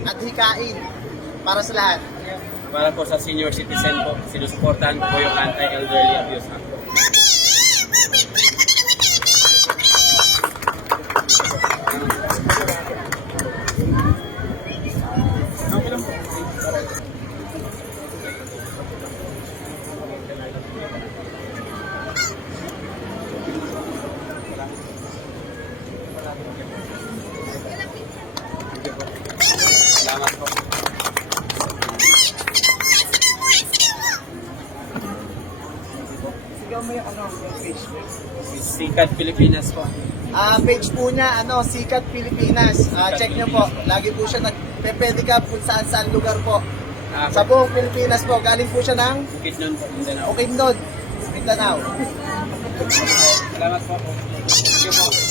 At hikain para sa lahat. Para po sa senior citizen po, sinusuportahan ko po yung anti-elderly abuse act. Okay lang po. Salamat po. Sigaw mo yung page mo. Sikat Pilipinas po. Page po niya, Sikat Pilipinas. Check nyo po. Lagi po siya nagpe-pedicab kung saan lugar po. Sa buong Pilipinas po. Galing po siya ng Bukidnon po, Mindanao. Bukidnon, Mindanao. Salamat po. Thank you po.